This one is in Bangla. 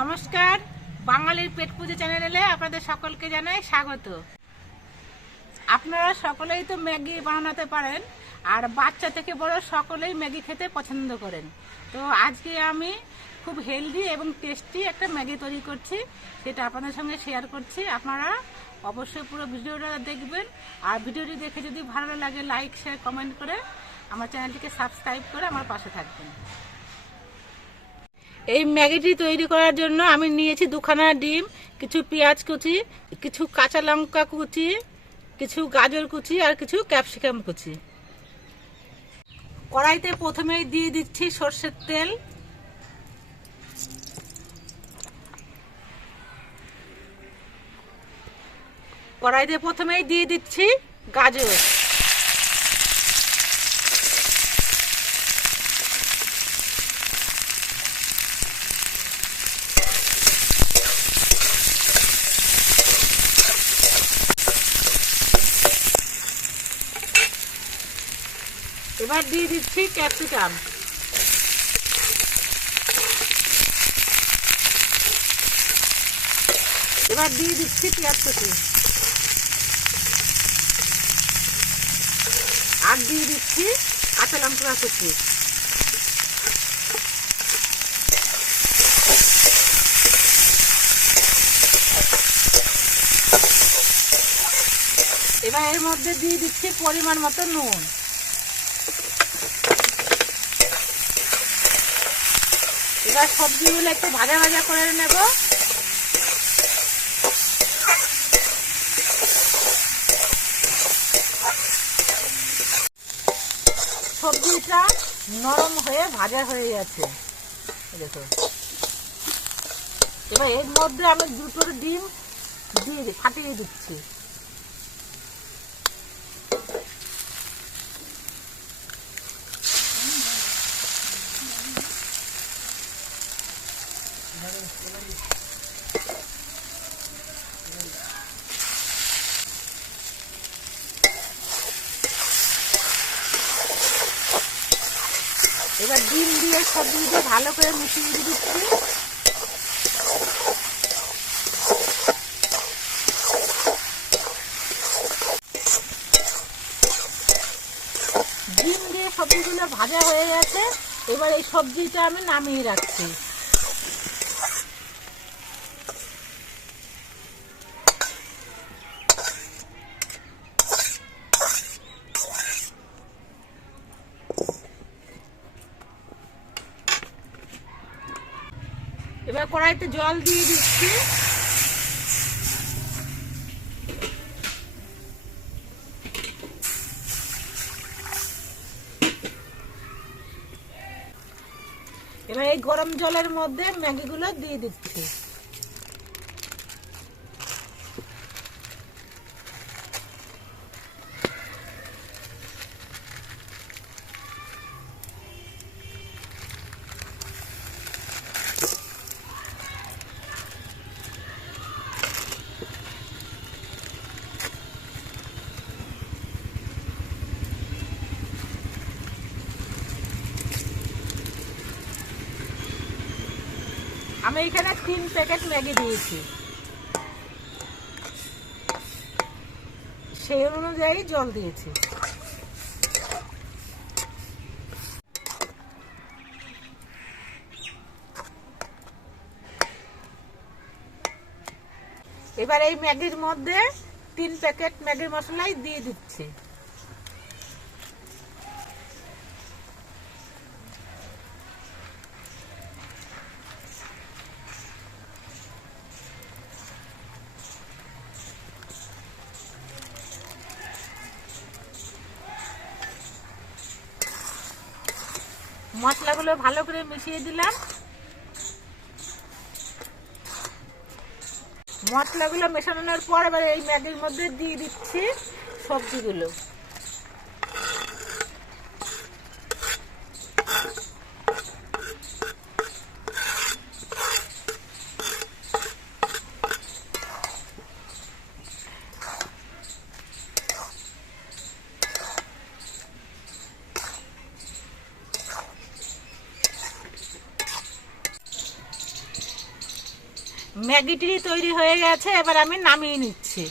নমস্কার, বাঙালির পেট পুজো চ্যানেলে আপনাদের সকলকে জানাই স্বাগত। আপনারা সকলেই তো ম্যাগি বানাতে পারেন, আর বাচ্চা থেকে বড় সকলেই ম্যাগি খেতে পছন্দ করেন। তো আজকে আমি খুব হেলদি এবং টেস্টি একটা ম্যাগি তৈরি করছি, সেটা আপনাদের সঙ্গে শেয়ার করছি। আপনারা অবশ্যই পুরো ভিডিওটা দেখবেন, আর ভিডিওটি দেখে যদি ভালো লাগে লাইক শেয়ার কমেন্ট করে আমার চ্যানেলটিকে সাবস্ক্রাইব করে আমার পাশে থাকবেন। এই ম্যাগিটি তৈরি করার জন্য আমি নিয়েছি 2খানা ডিম, কিছু পেঁয়াজ কুচি, কিছু কাঁচা লঙ্কা কুচি, কিছু গাজর কুচি আর কিছু ক্যাপসিকাম কুচি। কড়াইতে প্রথমেই দিয়ে দিচ্ছি সরষের তেল। কড়াইতে প্রথমেই দিয়ে দিচ্ছি গাজর। এবার দিয়ে দিচ্ছি ক্যাপসিকাম। এবার দিয়ে দিচ্ছি পেঁয়াজ কুচি, আর দিয়ে দিচ্ছি কাঁচা লঙ্কা কুচি। এবার এর মধ্যে দিয়ে দিচ্ছি পরিমাণ মতো নুন। এবার সবজিগুলো একটু ভাজা ভাজা করে নেব। সবজিটা নরম হয়ে ভাজা হয়ে গেছে, দেখো। এবার এর মধ্যে আমি 2টো ডিম দিয়ে ফাটিয়ে দিচ্ছি। এবার ডিম দিয়ে সবজিটা ভালো করে মিশিয়ে দিচ্ছি। ডিম দিয়ে সবজিগুলো ভাজা হয়ে গেছে। এবার এই সবজিটা আমি নামিয়ে রাখছি। এবার কড়াইতে জল দিয়ে দিচ্ছি। এবার এই গরম জলের মধ্যে ম্যাগিগুলো দিয়ে দিচ্ছি। আমি এখানে 3 প্যাকেট ম্যাগি দিয়েছি, সেই অনুযায়ী জল দিয়েছি। এবার এই ম্যাগির মধ্যে 3 প্যাকেট ম্যাগির মশলাই দিয়ে দিচ্ছি। মশলাগুলো ভালো করে মিশিয়ে দিলাম। মশলাগুলো মেশানোর পর এবার এই ম্যাগির মধ্যে দিয়ে দিচ্ছি সবজিগুলো। ম্যাগিটি তৈরি হয়ে গেছে, এবার আমি নামিয়ে নিচ্ছি।